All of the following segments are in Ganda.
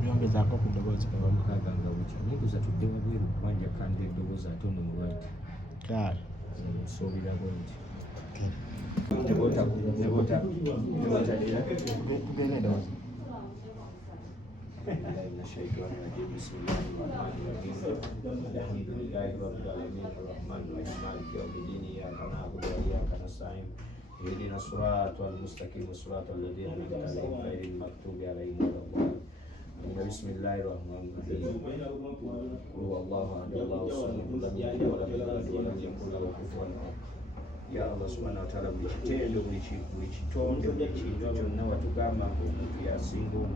Byongezako ku ddoboozi mukaganga buki mukuza tudde wabweru kubanja kandi eddoboozi ate ono mulwadde kale nsuubira bwe nti اهدنا الصراط المستقيم صراط الذين أنعمت عليهم غير المغضوب عليهم ولا الضالين بسم الله الرحمن الرحيم قل هو الله أحد الله الصمد لم يلد ولم يولد ولم يكن له كفوا أحد ya Allah subhanahu wa ta'ala buli kitendo buli kitonde buli kintu kyonna watugamba omuntu yasinga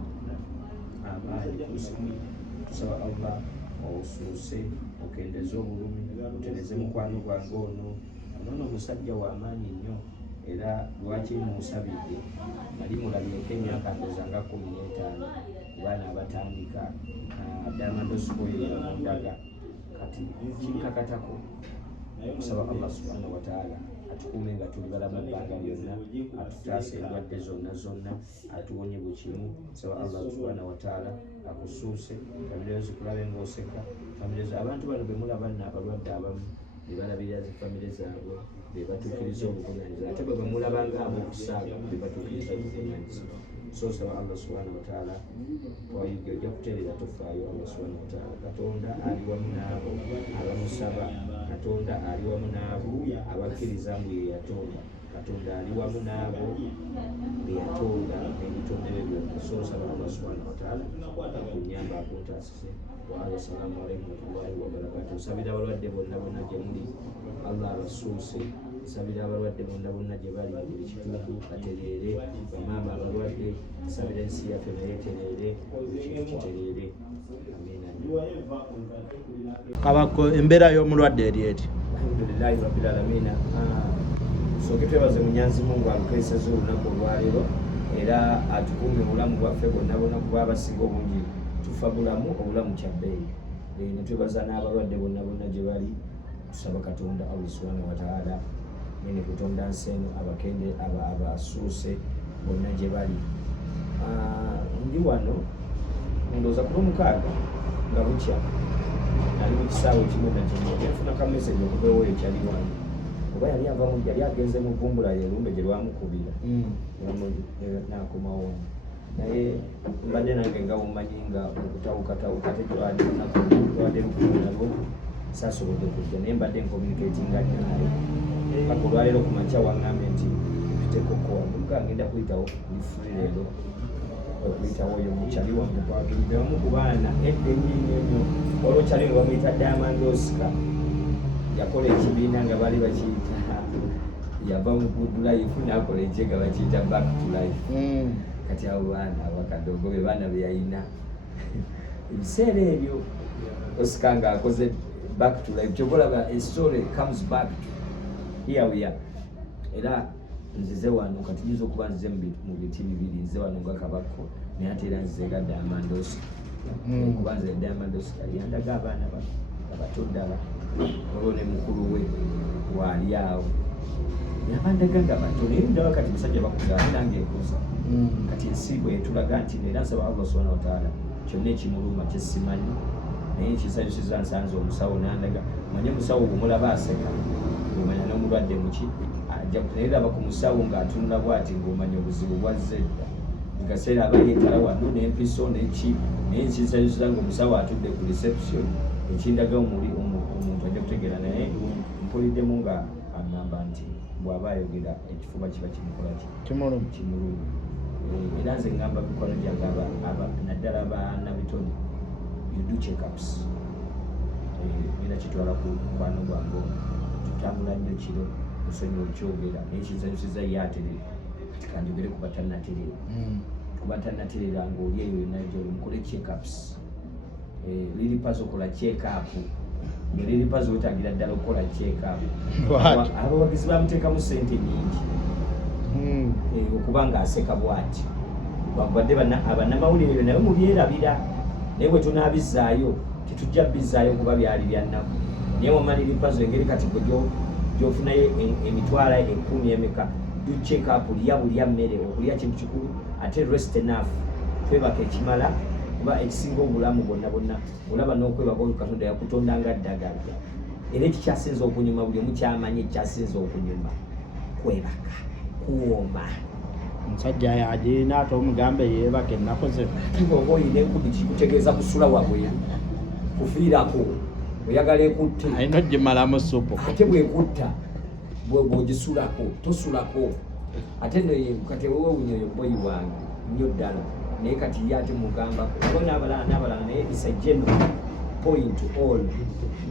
amaanyi kusimu tusaba Allah osuuse okendeze obulumi otereze mukwano gwange ono omusajja w'amaanyi nnyo era lwaki musabidde nali mulabyeko emyaka ndoza nga 15 baana abatandika damandoskoyo yamundaga kati kinkakatako kusaba Allah subhanahu wa ta'ala atukume nga tuli balamu ebbanga lyonna atutaase endwadde zonna atuwonye bukimu saba Allah subhanahu wa ta'ala akusuuse famire zikulabe ng'oseka famire abantu bano bemulaba nno abalwadde abamu bebalabirira zi famire zaabwe bebatuukiriza obuvunaanyizibwa ate bwe bamulaba ngaabo okusaaga bebatuukiriza obuvunaanyizibwa so saba Allah subhanahu wa ta'ala wayuge ojja kutereera tofaayo Allah subhanahu wa ta'ala katonda ali wamu n'abo abamusaba katonda ali wamu n'abo abakkiriza mbu ye yatonda katonda ali wamu n'abo be yatonda ebitonde bye byonna so saba Allah subhanahu wa ta'ala akunyamba akuntaasise wassalamu alaikum warahmatullahi wabarakatuh nsabira abalwadde bonna gye muli Allah abasuuse nsabira abalwadde bonna gye bali mu buli kitundu batereere bamaama abalwadde nsabira ensi yaffe naye etereere buli kintu kitereere amina kabako embeera y'omulwadde eri eti alhamdulillahi rabbil alamina sooke twebaze munyanzi mungu alukeeseza olunaku olwaleero era atukuume obulamu bwaffe bonna kuba abasinga obungi tufa bulamu obulamu kyabbeeyi ne twebaza n'abalwadde bonna gye bali tusaba katonda Allah subhanahu wa ta'ala ne kutonda nsi eno abakende abasuuse bonna gye bali ndi wano ndowooza kuba omukaaga nga bukya nali mu kisaawe kimu nafuna ka message okuva ewoyo kyali wano oba yali agenze mu Bumbula yerumbe gye lwamukubira nakomawo naye mbadde nange nga womanyi nga okutawukatawuka tekiwadde lukumunalwo sasobodde kujja naye mbadde nkomunikatinga nnyo naye paka olwaleero ku makya waŋŋambye nti tutekokowa muga ngenda kuyitawo lifuli leero okuyitawo oyo mukyali wange kwagiride omu ku baana edde nnyo olwo kyali nga bamuyita Diamond Oscar yakola ekibiina nga bali bakiyita yava mu Good Life nakola ekyega bakiyita Back to Life kati abo baana abakadogo be baana be yayina ebiseera ebyo Oscar nga akoze Back to Life kyobolaba a story comes back to here we are era nzize wano kati nyiza okuba nzize mu biti bibiri nzize wano nga Kabako naye ate era nze nga Diamond Oscar kuba nze Diamond Oscar yandaga abaana abato ddala olwo ne mukulu we waali awo yabandaga nga bato naye ndaba kati musajja bakugamba nange ekuza kati ensi bwetulaga nti era nsaba Allah subhanahu wa ta'ala kyonna ekimuluma kyesimanyi naye kisanyusiza nsanze omusawo nandaga manye musawo bwemulaba aseka omanya n'omulwadde muki ajja naye laba ku musawo ng'atunula bw'ati ng'omanya obuzibu bwazze dda kaseera aba yeetala wano n'empiso n'eki naye nkisanyusiza ng'omusawo atudde ku reception ekindaga omuntu ajja kutegeera naye mpuliddemu nga agamba nti bw'aba ayogera ekifuba kiba kimukola kimuluma era nze ngamba mikono gyange naddala banabitone you do check-ups era kitwala ku mukwano gwange tutambula nnyo kiro osonyi okyogera naye kinsanyusiza ye aterere kati kanjogere kuba tannaterera ng'oli eyo yonajja mukole check-ups liri pazi okola check-up ngeri lipazi otangira ddala okukola check-up abawagizi bamuteekamu ssente nyingi okuba ng'aseka bw'ati wabadde abannamawulire naye mubyerabira naye bwe tunaabizaayo tetujja bizaayo kuba byali byannaku naye wamali lipazi engeri kati gwe gyofunayo emitwala 10 emeka du check-up bulya mmere okulya kintu kikulu ate rest enough twebaka ekimala kuba ekisinga obulamu bonna olaba n'okwebaka Katonda yakutondanga ddagala era ekikyasinza okunyuma buli omu kyamanyi ekikyasinza okunyuma kwebaka kuwoma omusajja yagirina ate omugambe yeebaka ennakoze oba oyina enkudi kikutegeeza kusula wabweru kufiirako oyagala ekutte alina ogimalamu supu ate bwekutta bwogisulako tosulako ate kati wewe unyoyo boyi wange nnyo ddala naye kati ye ate mugambako abo n'abalala naye isa general point all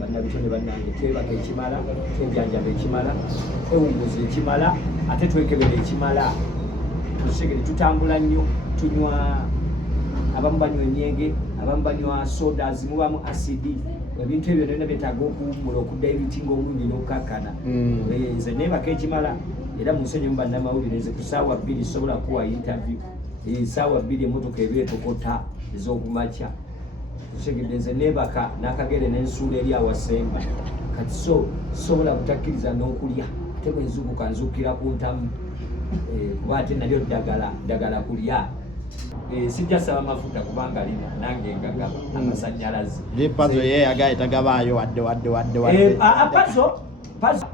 bannabitone bannange twebaka ekimala twebyanjaba ekimala twewumbuza ekimala ate twekebera ekimala tusegere tutambula nnyo tunywa abamu banywa emyenge abamu banywa sodas mubamu acidi ebintu ebyo byonna byetaaga okuwummula okudda ebitinga obulungi n'okukakkana nze neebaka ekimala era munsonyi mu bannamawulire nze ku ssaawa 2 sobola kuwa interview ssaawa 2 emmotoka eba etokota ez'okumakya tusegedde nze neebaka n'akagere n'ensuula eri awasemba kati sobola kutakkiriza n'okulya ate bwe nzukuka nzukira ku ntamu kuba ate nalyo ddagala kulya sijja saba mafuta kubanga lina nange ngagaba amasanyalaze lipazo yeyagaye tagabaayo wadde pazo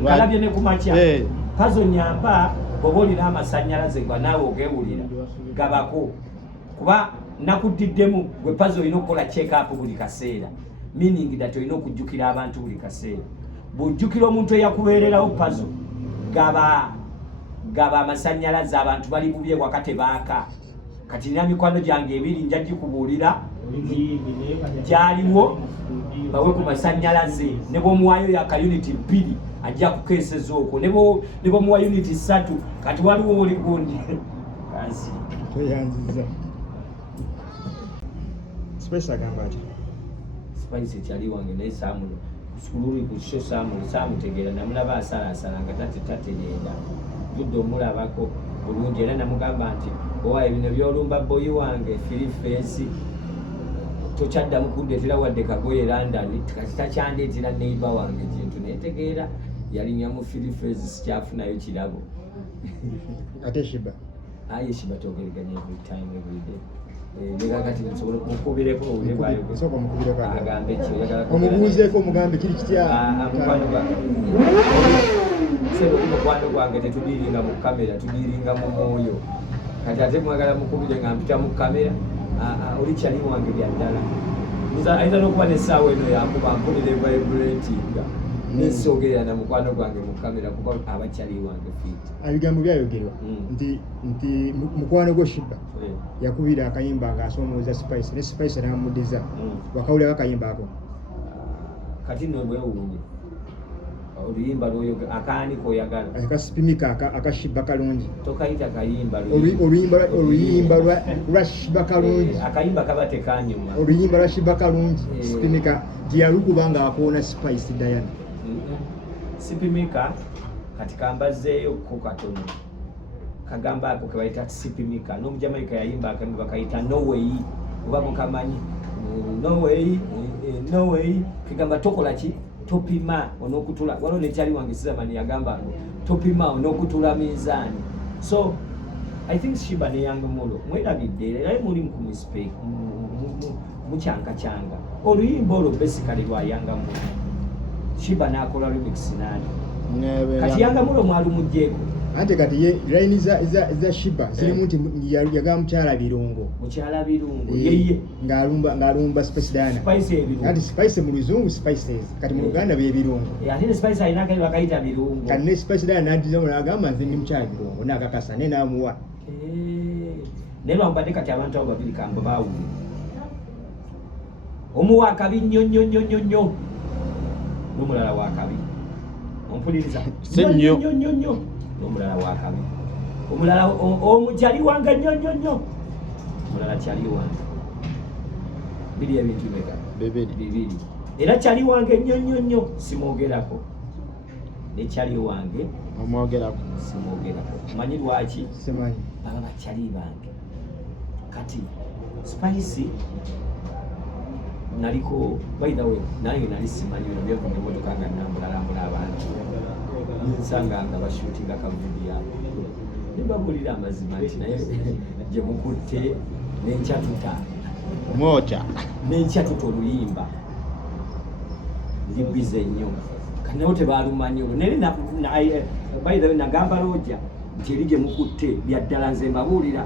ngalabye ne kumakya pazo nyamba bwoba olina amasanyalaze gwa naawe ogewulira gabako kuba nakuddiddemu gwe pazo olina okukola check-up buli kaseera meaning that olina okujjukira abantu buli kaseera bw'ojjukira omuntu eyakubeererawo pazo gaba amasanyalaze abantu bali bubye wakati baaka kati nina mikwano gyange ebiri nja gikubuulira gyaliwo bawe ku masanyalaze ne bwomuwaayo yaka uniti 2 ajja kukeeseza okwo ne bwomuwa uniti 3 kati waliwo oli gundi kansi toyanziza Spice agamba ati Spice ekyali wange naye saamuno sululi ku show saamutegeera namulaba asalaasala nga tatenyenda budde omulabako bulungi era namugamba nti owaye bino byolumba boyi wange Philifesi tokyaddamu kundeetera wadde kagoye London kati takyandeetera neiba wange kintu netegeera yalinnyamu Philifesi sikyafunayo kirabo ate Shiba aye Shiba togeraganya every time every day negakati nsobola kumukubireko agambe omubuuzeeko omugambe kiri kitya mukwano gwange tetudiringa mu kamera tudiringa mu mwoyo kati ate mwagala mukubire nga mpita mu kamera oli kyali wange byaddala ayinza n'okuba n'essaawa eno yakuba mpulira vibratinga nensogerera na mukwano gwange mu kamera kuba abakyali wange fit ebigambo byayogerwa nti mukwano gwo Shiba yakubira akayimba ng'asoomooza Spice ne Spice n'amuddiza wakawulira akayimba ako kati nobwewuunye oluyimba lwoyogera akaani koyagala akasipimika akashiba kalungi tokayita kayimba oluyimba lwa Shiba kalungi akayimba kaba tekanyuma oluyimba lwa Shiba kalungi sipimika gyeyalukuba ng'akoona Spice Diana sipimika kati kambazeeyo ko katono kagamba ako kebayita sipimika n'omujamaika yayimba akambi bakayita no way oba mukamanyi no way kigamba tokola ki topima onokutula waliwo nekyali wange sizamani yagamba ngo topima onokutula mizaani. So I think Shiba ne Young Mulo mwerabidde era muli mukumispe mukyanga oluyimba olwo basically lwa Young Mulo. Shiba nakola remix nani kati Young Mulo mwalumujjeko ante kati ye line za Shiba zilimu nti yaga mukyala birungo yeye ngalumba Spice Dana kati Spice mu luzungu spices kati mu Uganda bye birungo ate Spice ayinaka bakayita birungo kati ne Spice Dana nadiza mulagamba nze ndi mukyala birungo nakakasa ne namuwa nelo ambadde kati abantu abo babiri kamba bawuli omuwa akabi nnyo n'omulala wakabi ompuliriza nnyo n'omulala wakabi omulala omukyali wange nnyo omulala kyali wange biri ebintu beka bibiri era kyali wange nnyo simwogerako nekyali wange omwogerako simwogerako manyi lwaki simanyi baba bakyali bange kati Spice naliko by the way nange nali simanyi bino byavudde emmotoka nga nambulala abantu nsanga nga bashootinga kavidiyo nebabulira amazima nti naye gye mukutte n'enkyatuta mwota n'enkyatuta oluyimba ndi bize nnyo kati nayo tebalumanyi olwo naye by the way nagamba Roja nti eri gye mukutte byaddala nze mbabuulira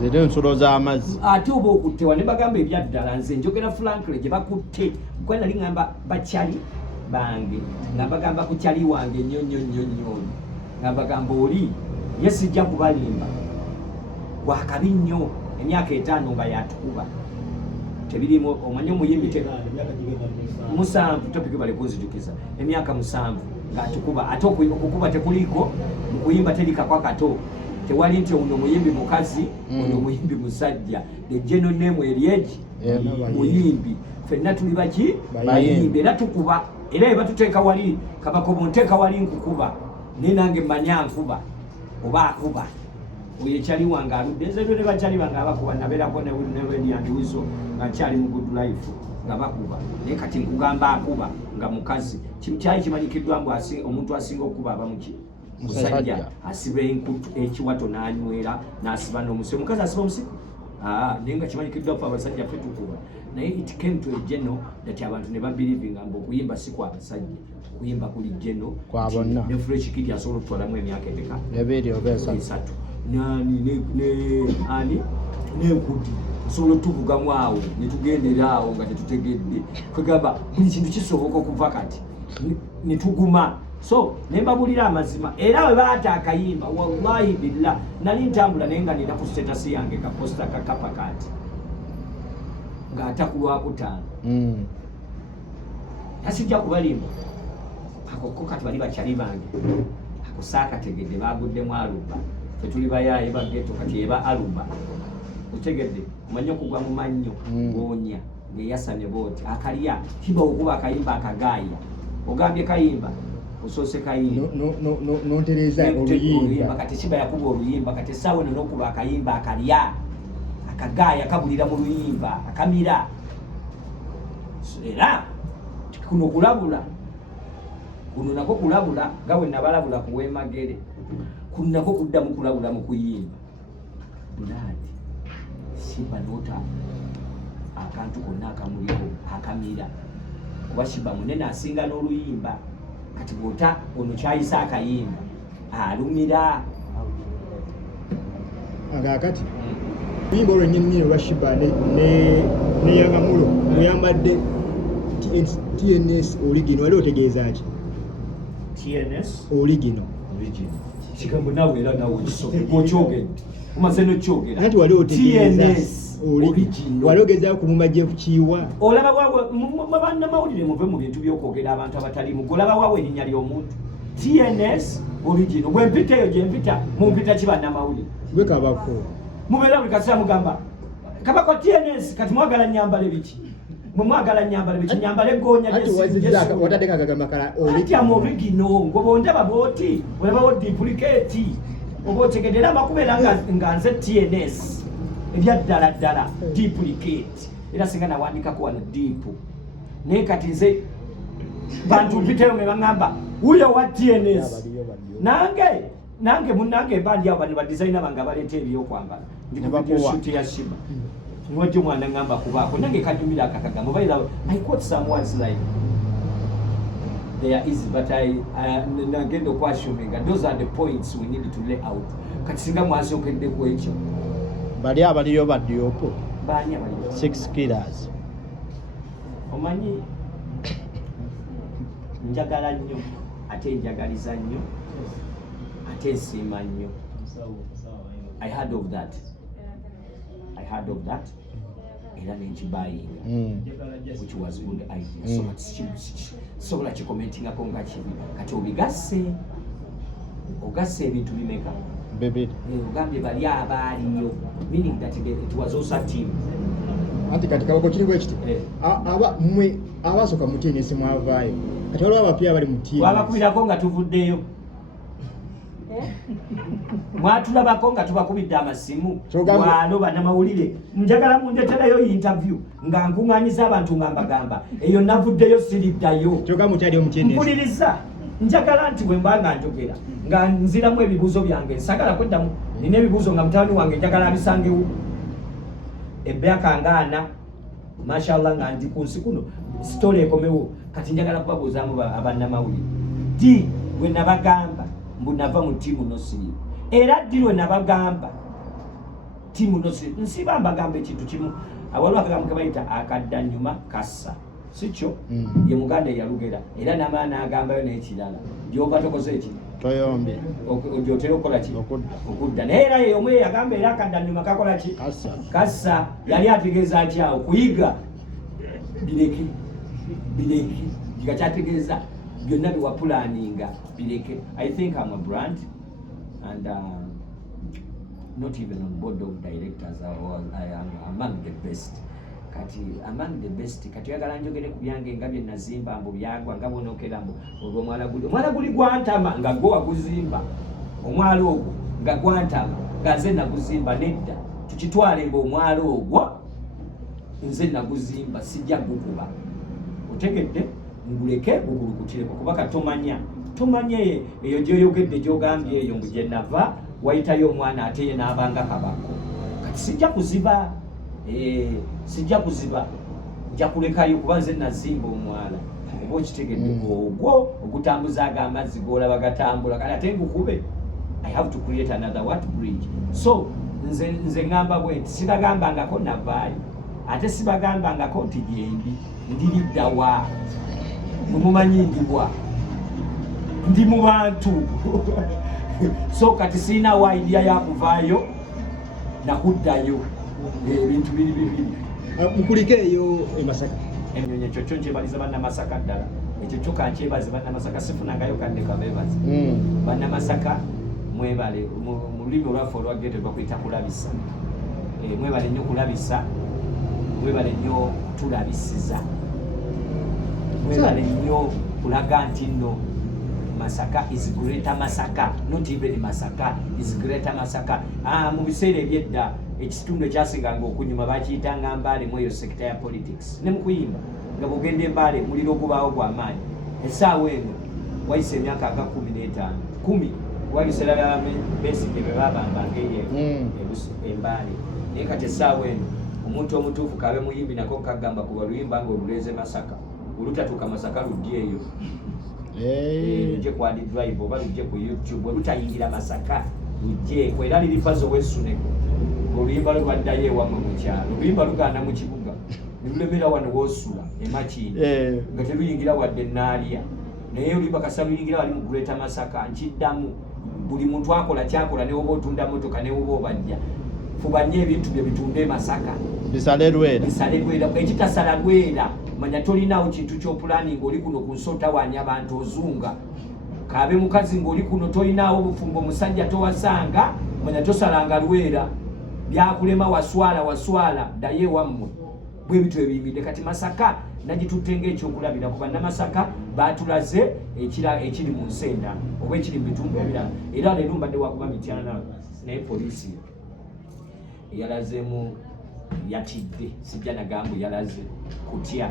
zero nsolo z'amazzi ate oba okuttewa ne bagamba ebyaddala nze njogera frankly gye bakutte kuba nali ngamba bakyali bange nga bagamba ku kyali wange nnyo nga bagamba oli ye sijja kubalimba wakabi nnyo emyaka 5 nga yatukuba tebirimu omanyi omuyimbi musanvu topiki bali kunzijukiza emyaka 7 nga atukuba ate okukuba tekuliko mukuyimba terikakwa kato tewali nti ono muyimbi mukazi ono muyimbi musajja the general name eryeji muyimbi fenna tuli baki bayimbi era tukuba era ebatuteeka wali kabakobo nteeka wali nkukuba nenange manya nkuba oba akuba oyo ekyali wange aludde nzezo ne bakyali bange abakuba nabeerako ne Wendy nga kyali mu good life nga bakuba naye kati nkugamba akuba nga mukazi kyali kimanyikiddwa mbu omuntu asinga okuba abamuki musajja asiba ekiwato n'anywera n'asiba n'omusi omukazi asiba omusi naye nga kimanyikiddwa ku abasajja ffe tukuba naye it came to a general that abantu ne babelivinga mbu okuyimba si kwa basajja okuyimba kuli general kwa bonna ne Fresh Kid asobola okutwalamu emyaka emeka ebiri oba esatu n'enkudi osobola otuvugamu awo ne tugendera awo nga tetutegedde kwegamba buli kintu kisoboka okuva kati ne tuguma. So nembabulira amazima era we baata akayimba wallahi billah nali ntambula naye nga nina ku status yange kaposta kakapa kati nga atakulwa kutaano tasijja kubalimba akoko kati bali bakyali bange akosaaka tegedde baguddemu alumba fetuli bayaye bageto kati eba alumba utegedde omanyi okugwa mu mannyo goonya ngeyasane booti akalya kiba okuba akayimba akagaaya ogambye kayimba usose kayimba nontereza oluyimba kati Shiba yakuba oluyimba kati sawe nokuba akayimba akalya akagaaya kabulira mu luyimba akamira era kuno kulabula kuno nako kulabula gawe nabalabula kuwemagere kuno nako kudda mu kulabula mu kuyimba bulati Shiba nota akantu konna akamuliko akamira kuba Shiba munene asinga n'oluyimba kati bwota ono kyayisa akayimba alumira agakati yimbo olwo nnyini lwa Shiba ne Young Mulo muyambadde TNS original ali otegeeza ki TNS original kigambo nawe era nawe okyogedde umaze nokyogera ati wali otegeeza wali ogezaako kulumba Jeff Kiwa olaba wawe mubanna mawulire muve mu bintu by'okwogera abantu abatali mu golaba wawe erinnya ly'omuntu TNS original bwempita eyo gyempita mumpita kibanna mawulire gwe kabako mubeera buli kaseera mugamba kabako TNS kati mwagala nyambale biki mwagala nyambale biki nyambale goonya watadde kagagamba kala original ngobondaba boti olabawo duplicate oba otegedera bakubera nga nze TNS ebyaddala ddala duplicate era singa nawandikako wano deep naye kati nze bantu mpiteyo me baŋŋamba wuyo wa TNS nange munnange bandi abo bano badesigner bange abaleeta ebyokwambala ndikuvidiyoshuti ya Shiba nwajja omwana ŋŋamba kubaako nange kanyumira akakagambo baira I quote someone's like there is but nagenda okwashuminga those are the points we need to lay out kati singa mwasokeddeku ekyo bali abaliyo badyopo baani abaliyo 6 killers omanyi njagala nnyo ate njagaliza nnyo ate nsiima nnyo I heard of that era nenkibuyinga which was good idea sobola kikomentingako nga kibi kati ogasse ebintu bimeka ogambye bali abaaliyo meaning that it was also a team anti kati kabako kiri bwekiti mmwe abasooka mu TNS mwavaayo kati waliwo abapya bali mu TNS wabakubirako nga tuvuddeyo mwatulabako nga tubakubidde amasimu walo bannamawulire njagala mundeterayo interview nga nkuŋŋanyiza abantu nga mbagamba eyo navuddeyo siriddayo mpuliriza njagala nti bwe mbanga njogera nga nziramu ebibuuzo byange nsagala kweddamu nina ebibuuzo nga mutabani wange njagala abisangewo ebyakangaana mashallah nga ndi ku nsi kuno sitole ekomewo kati njagala kubabuuzaamu abannamawulire ddi bwe nabagamba mbu nava mu tiimu nosirimu era ddi lwe nabagamba tiimu nosirimu nsiba mbagamba ekintu kimu waliwo akagambo ke bayita akaddanyuma kassa sikyo ye muganda eyalugera era namala nagambayo n'ekirala gyoba tokoze eki toyombe gyotera okukola ki okudda naye era yeyomu yagamba era akaddanyuma kakola ki kassa yali ategeeza ki awo kuyiga bireke giga kyategeeza byonna biwapulaninga bireke. I think I'm a brand and not even on board of directors I am among the best. Kati among the best kati yagala njogere ku byange nga bye nazimba mbu byagwa nga bonokera mbu olwo omwala guli gwantama nga gwe waguzimba omwala ogwo nga gwantama nga nze naguzimba nedda tukitwale mbu omwala ogwo nze naguzimba sijja gukuba otegedde nguleke gugulukutireko kuba katomanya eyo gyoyogedde gyogambye eyo mbu gye nava wayitayo omwana ate ye n'abanga kabako kati sijja kuziba nja kulekayo kuba nze nazimba omwala oba okitegedde ogwo ogutambuzaaga amazzi golaba gatambula kale ate ngukube I have to create another bridge. So nze ngamba bwe nti sibagambangako navaayo ate sibagambangako nti gyembi ndiriddawa mumumanyi ndibwa ndi mu bantu so kati sirina wa idea yakuvaayo nakuddayo ebintu biri mukulike eyo emasaka emnyonyo kyokyo nkyebaliza bannamasaka ddala ekyo kyo kankyebaze bannamasaka sifunangayo kadde kabeebaze bannamasaka mwebale mu lulimi olwaffe olwagete bakuyita kulabisa mwebale nnyo kulabisa mwebale nnyo tulabisiza mwebale nnyo kulaga nti nno Masaka is greater Masaka, not even Masaka is greater Masaka. Mu biseera ebyedda ekitundu ekyasinganga okunyuma bakiyitanga Mbale mu eyo sector ya politics ne mu kuyimba nga bugende Mbale muliro ogubaawo gw'amaanyi essaawa eno wayise emyaka nga 10 wayisera bya Besigye bye babambanga eyo Mbale naye kati essaawa eno omuntu omutuufu kabe muyimbi nako nkagamba kuba luyimba nga oluleeze Masaka olutatuuka Masaka luddi eyo lujje ku Adi Drive oba lujje ku YouTube olutayingira Masaka lujje kwera lirifazo wesuneko oluyimba lwaddayo ewammwe mu kyalo oluyimba lugaana mu kibuga nilulemera wano woosula emakindi nga teluyingira wadde Naalya naye oluyimba kasa luyingira wali mu Greater Masaka nkiddamu buli muntu akola kyakola ne woba otunda motoka ne woba obajja fuba nnyo ebintu bye bitunde Masaka bisale Lwera ekitasala Lwera manya tolinawo kintu kyopulani ng'oli kuno ku nsota wanya abantu ozunga kabe mukazi ng'oli kuno tolinawo obufumbo musajja towasanga manya tosalanga Lwera byakulema waswala ddayo ewammwe bwe bitu ebiyimbidde kati Masaka nagitutte ng'ekyokulabira ku bannamasaka batulaze ekiri mu nsenda oba ekiri mu bitundu ebirala era leero mbadde wakuba mityana naye poliisi yalazeemu yatidde sijja nagambo yalaze kutya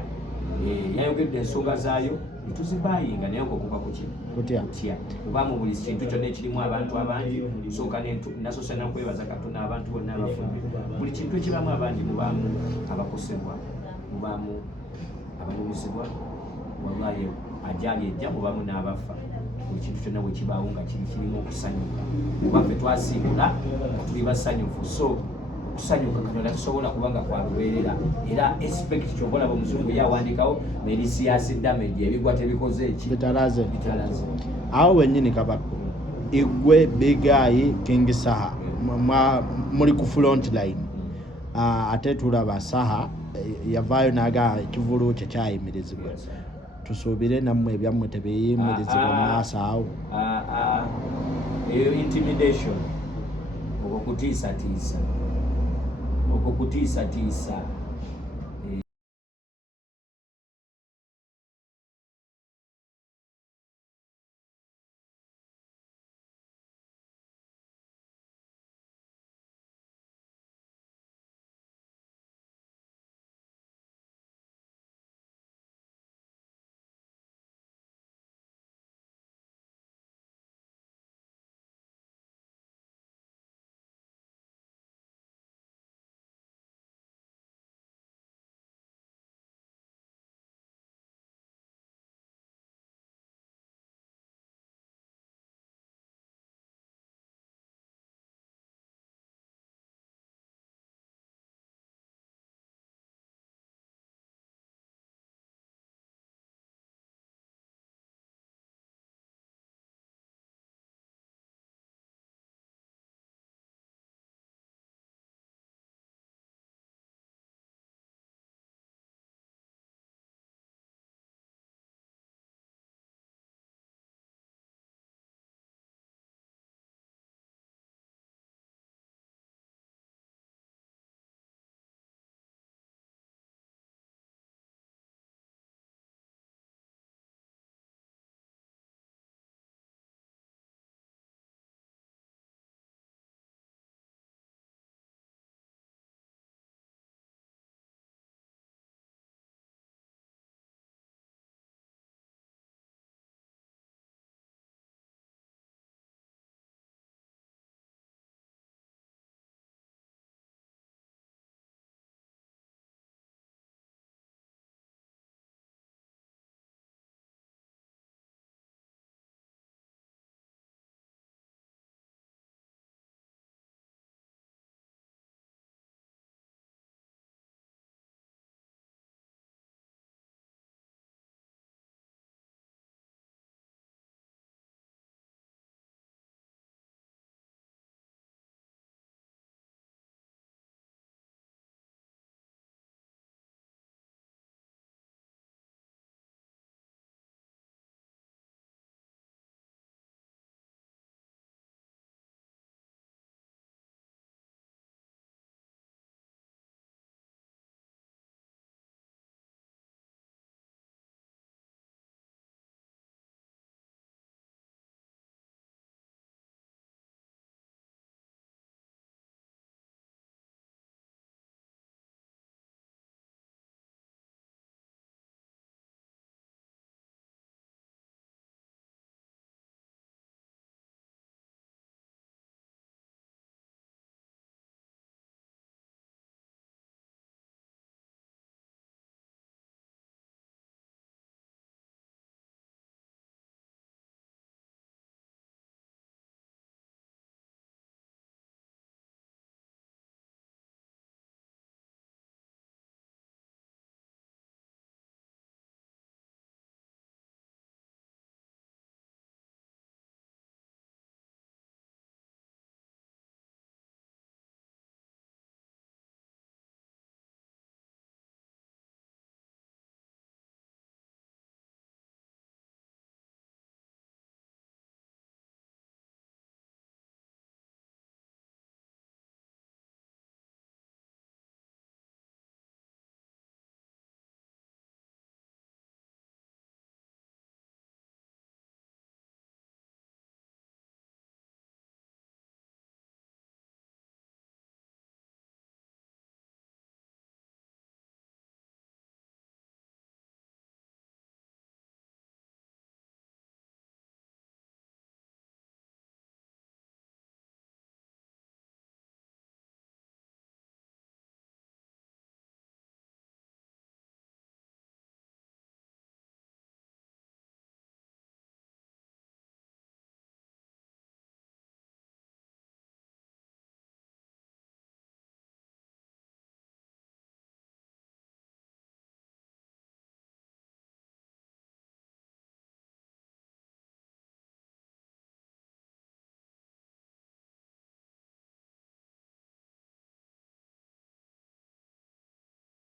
yayogedde ensonga zaayo netuzibayinga naye okukuba kutya kuba mu buli kintu kyonna ekirimu abantu abangi nsooka nasosa nakwebaza Katonda abantu bonna abafudde buli kintu ekibamu abangi mubaamu abakosebwa mubaamu abalumisibwa wallahi ajali ejja mubaamu n'abafa buli kintu kyonna bwe kibaawo nga kirimu okusanyuka kuba ffe twasiibula tuli basanyufu so okusanyuka Katonda tusobola kubanga kwalubeerera era expect kyobolaba omuzungu yawandikawo merisias damage ebigwa tebikoze eki bitalaze awo wennyini Kabaka igwe Bigayi King Saha muli ku front line ate tulaba Saha yavaayo naga ekivulu kye kyayimirizibwa tusuubire nammwe ebyammwe tebiyimirizibwa maaso awo eyo intimidation okukutiisatiisa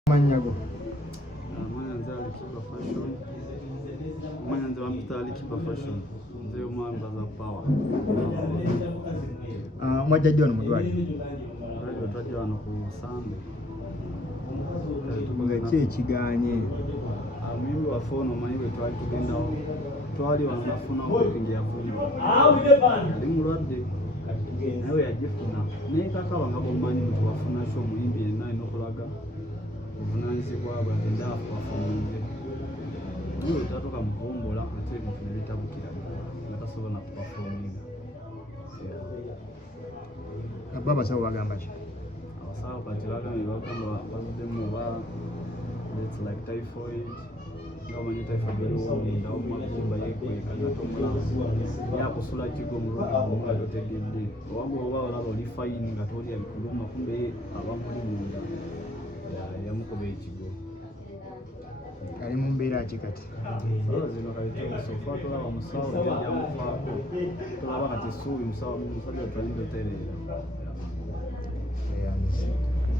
Manyago. Mwanyanza Alikiba Fashion. Mwanyanza wamita Alikiba Fashion. Nze umwamba za power. Mwajjajja wano mudwali. Radio tajja wano ku Sande. Ki ekiganye? Mimi wafono manyiwe twali tugendawo. Twali wanafuna okupinga yavunibwa. Ali mulwadde. Nawe yagifuna. Naye kaka wanga bomanyi nti wafuna kyo muyimbi yenna alina okulaga obuvunaanyizibwa bwe agenda afuafuninze. Niwe tatuka muvumbola ate ebintu ne bitabukira nga tasobola na kupafominga. Abo abasawo bagamba ki? Abasawo kati bagamba bazuddemu oba it's like typhoid. Ngamanyi typhoid waliwo nga omagumba yeekweka natomulamu yakusula kigo omulundi gumu nga totegedde owagula oba olaba oli fayini nga toli abikuluma kumbe abamuli munda yamukuba ekigo. Ali mu mbeera ki kati? Sala zino kalitusofa tolaba musawo jajja mufaako tolaba kati essuubi musajja talindotereera.